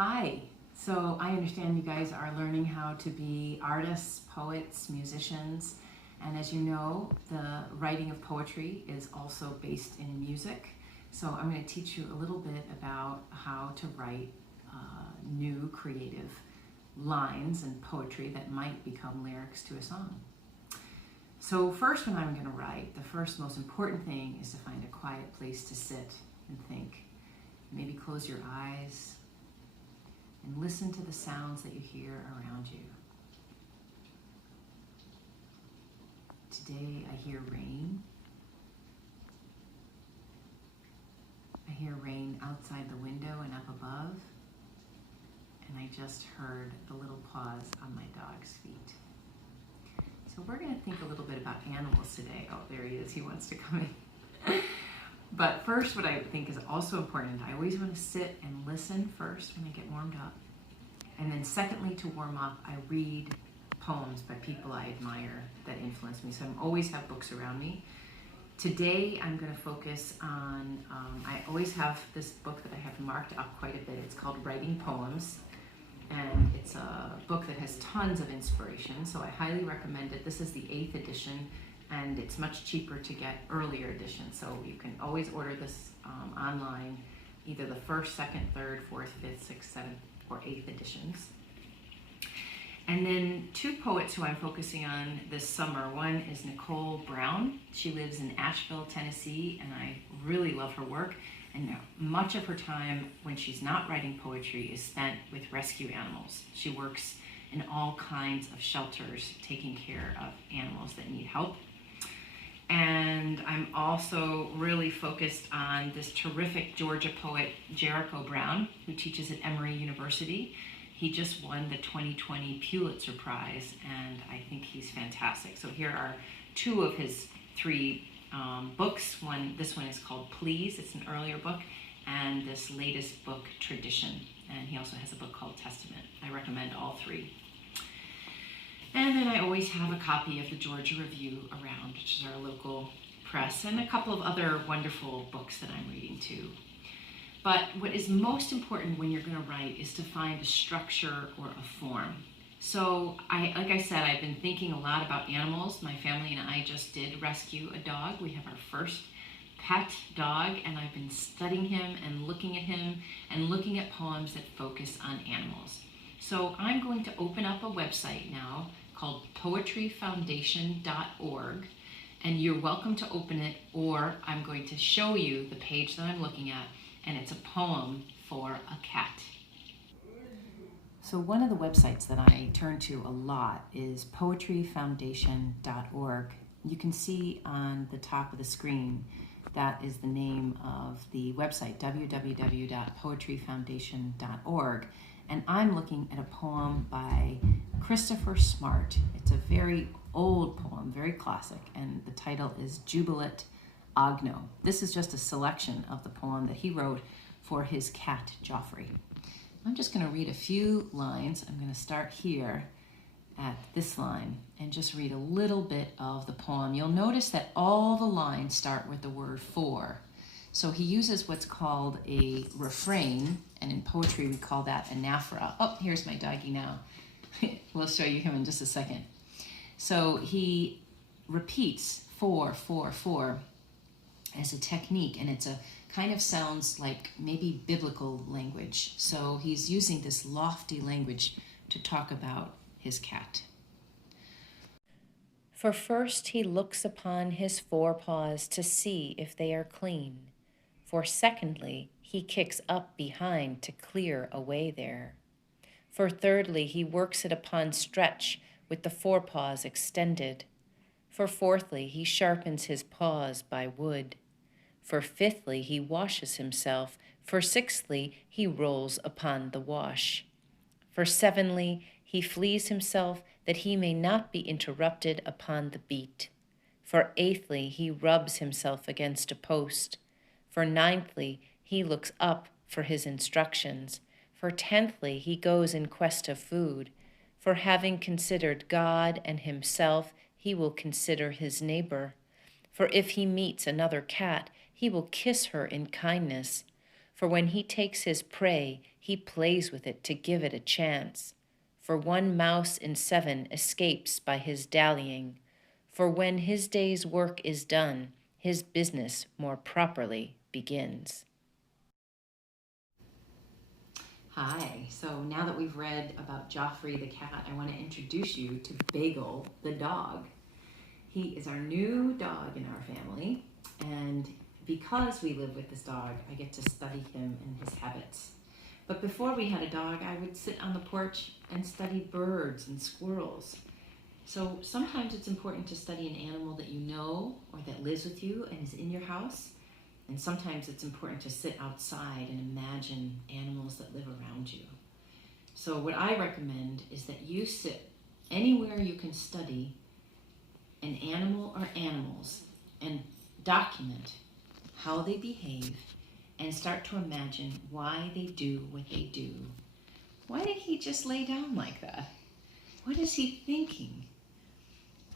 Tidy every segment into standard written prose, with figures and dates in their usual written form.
Hi. So I understand you guys are learning how to be artists, poets, musicians, and as you know, the writing of poetry is also based in music. So I'm going to teach you a little bit about how to write new creative lines and poetry that might become lyrics to a song. So first, when I'm going to write, the first most important thing is to find a quiet place to sit and think. Maybe close your eyes and listen to the sounds that you hear around you. Today I hear rain. I hear rain outside the window and up above. And I just heard the little paws on my dog's feet. So we're going to think a little bit about animals today. Oh, there he is. He wants to come in. But first, what I think is also important, I always want to sit and listen first when I get warmed up. And then secondly, to warm up, I read poems by people I admire that influence me. So I always have books around me. Today, I'm going to focus on, I always have this book that I have marked up quite a bit. It's called Writing Poems. And it's a book that has tons of inspiration, so I highly recommend it. This is the 8th edition, and it's much cheaper to get earlier editions. So you can always order this online, either the 1st, 2nd, 3rd, 4th, 5th, 6th, 7th, or 8th editions. And then two poets who I'm focusing on this summer. One is Nicole Brown. She lives in Asheville, Tennessee, and I really love her work. And much of her time when she's not writing poetry is spent with rescue animals. She works in all kinds of shelters taking care of animals that need help. And I'm also really focused on this terrific Georgia poet, Jericho Brown, who teaches at Emory University. He just won the 2020 Pulitzer Prize, and I think he's fantastic. So here are two of his three books. This one is called Please, it's an earlier book, and this latest book, Tradition. And he also has a book called Testament. I recommend all three. And then I always have a copy of the Georgia Review around, which is our local press, and a couple of other wonderful books that I'm reading too. But what is most important when you're going to write is to find a structure or a form. So, like I said, I've been thinking a lot about animals. My family and I just did rescue a dog. We have our first pet dog, and I've been studying him and looking at him and looking at poems that focus on animals. So I'm going to open up a website now called poetryfoundation.org, and you're welcome to open it, or I'm going to show you the page that I'm looking at, and it's a poem for a cat. So one of the websites that I turn to a lot is poetryfoundation.org. You can see on the top of the screen that is the name of the website, www.poetryfoundation.org. And I'm looking at a poem by Christopher Smart. It's a very old poem, very classic, and the title is Jubilant Agno. This is just a selection of the poem that he wrote for his cat, Joffrey. I'm just going to read a few lines. I'm going to start here at this line and just read a little bit of the poem. You'll notice that all the lines start with the word for. So he uses what's called a refrain, and in poetry we call that anaphora. Oh, here's my doggy now. We'll show you him in just a second. So he repeats for as a technique, and it's a kind of sounds like maybe biblical language. So he's using this lofty language to talk about his cat. For first he looks upon his forepaws to see if they are clean. For secondly, he kicks up behind to clear a way there. For thirdly, he works it upon stretch with the forepaws extended. For fourthly, he sharpens his paws by wood. For fifthly, he washes himself. For sixthly, he rolls upon the wash. For seventhly, he flees himself that he may not be interrupted upon the beat. For eighthly, he rubs himself against a post. For ninthly, he looks up for his instructions. For tenthly, he goes in quest of food. For having considered God and himself, he will consider his neighbor. For if he meets another cat, he will kiss her in kindness. For when he takes his prey, he plays with it to give it a chance. For 1 mouse in 7 escapes by his dallying. For when his day's work is done, his business more properly begins. Hi, so now that we've read about Joffrey the cat, I want to introduce you to Bagel the dog. He is our new dog in our family, and because we live with this dog, I get to study him and his habits. But before we had a dog, I would sit on the porch and study birds and squirrels. So sometimes it's important to study an animal that you know or that lives with you and is in your house. And sometimes it's important to sit outside and imagine animals that live around you. So what I recommend is that you sit anywhere you can study an animal or animals and document how they behave and start to imagine why they do what they do. Why did he just lay down like that? What is he thinking?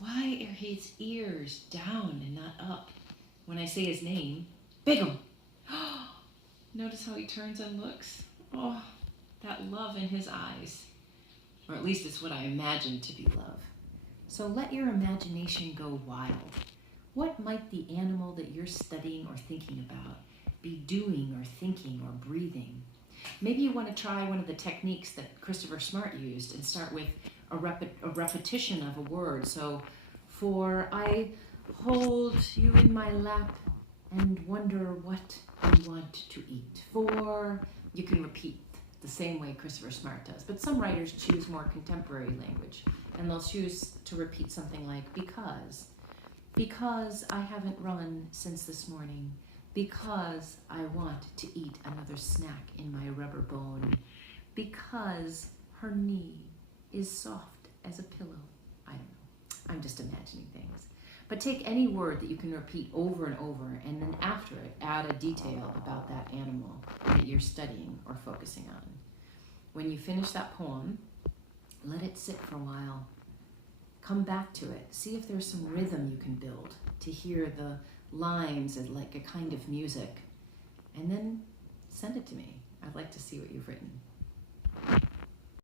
Why are his ears down and not up? When I say his name, Bagel. Notice how he turns and looks? Oh, that love in his eyes. Or at least it's what I imagine to be love. So let your imagination go wild. What might the animal that you're studying or thinking about be doing or thinking or breathing? Maybe you want to try one of the techniques that Christopher Smart used and start with a repetition of a word. So, for I hold you in my lap and wonder what you want to eat. For, you can repeat the same way Christopher Smart does. But some writers choose more contemporary language, and they'll choose to repeat something like because I haven't run since this morning, because I want to eat another snack in my rubber bone, because her knee is soft as a pillow. I don't know. I'm just imagining things. But take any word that you can repeat over and over, and then after it, add a detail about that animal that you're studying or focusing on. When you finish that poem, let it sit for a while. Come back to it. See if there's some rhythm you can build to hear the lines as like a kind of music. And then send it to me. I'd like to see what you've written.